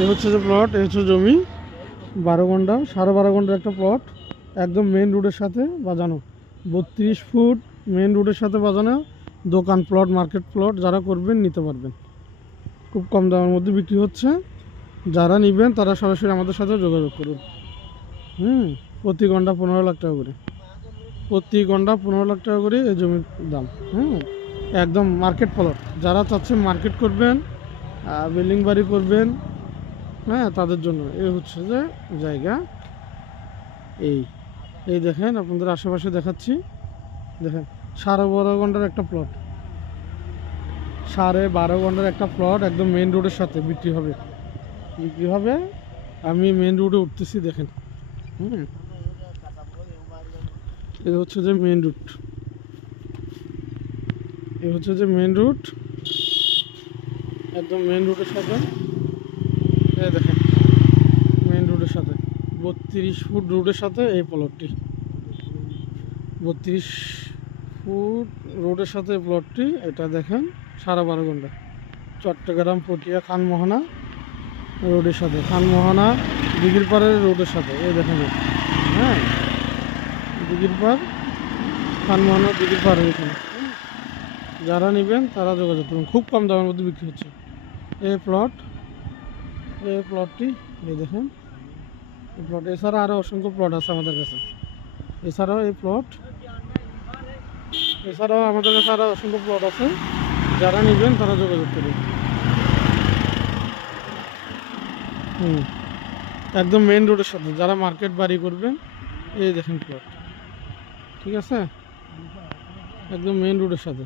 এই হচ্ছে যে প্লট, এই হচ্ছে জমি 12 ঘন্টা, 12.5 ঘন্টার একটা প্লট, একদম মেন রোডের সাথে বাজানো, 32 ফুট মেন রোডের সাথে বাজানো, দোকান প্লট, মার্কেট প্লট। যারা করবেন নিতে পারবেন, খুব কম দামের মধ্যে বিক্রি হচ্ছে। যারা নেবেন তারা সরাসরি আমাদের সাথে যোগাযোগ করুন। প্রতি ঘন্টা 15 লাখ টাকা করে, প্রতি ঘন্টা 15 লাখ টাকা করে এই জমির দাম। একদম মার্কেট প্লট। যারা চাচ্ছেন মার্কেট করবেন, বিল্ডিং বাড়ি করবেন, হ্যাঁ, তাদের জন্য এই হচ্ছে যে জায়গা। এই এই দেখেন, আপনাদের আশেপাশে দেখাচ্ছি, দেখেন 12.5 ঘন্টার একটা প্লট, 12.5 ঘন্টার একটা প্লট, একদম মেন রোডের সাথে বিক্রি হবে, বিক্রি হবে। আমি মেন রোডে উঠতেছি, দেখেন। এই হচ্ছে যে মেন রুট, এই হচ্ছে যে মেন রুট, একদম মেন রোডের সাথে। এই দেখেন মেন রোডের সাথে 32 ফুট রোডের সাথে এই প্লটটি, 32 ফুট রোডের সাথে প্লটটি। এটা দেখেন 12.5 ঘন্টা, চট্টগ্রাম পটিয়া খানমোহনা রোডের সাথে, খানমোহনা দিঘির পাড়ের রোডের সাথে। এই দেখেন, হ্যাঁ, দিঘির পাড়, খানমোহনা দিঘির পাড়ের এখানে। যারা নেবেন তারা যোগাযোগ করুন, খুব কম দামের মধ্যে বিক্রি হচ্ছে এই প্লট, এই প্লটটি। এই দেখেন এই প্লট, এছাড়া আরও অসংখ্য প্লট আছে আমাদের কাছে। এছাড়াও এই প্লট, এছাড়াও আমাদের কাছে আরও অসংখ্য প্লট আছে। যারা নেবেন তারা যোগাযোগ করুন। একদম মেন রোডের সাথে, যারা মার্কেট বাড়ি করবেন, এই দেখেন প্লট, ঠিক আছে, একদম মেন রোডের সাথে।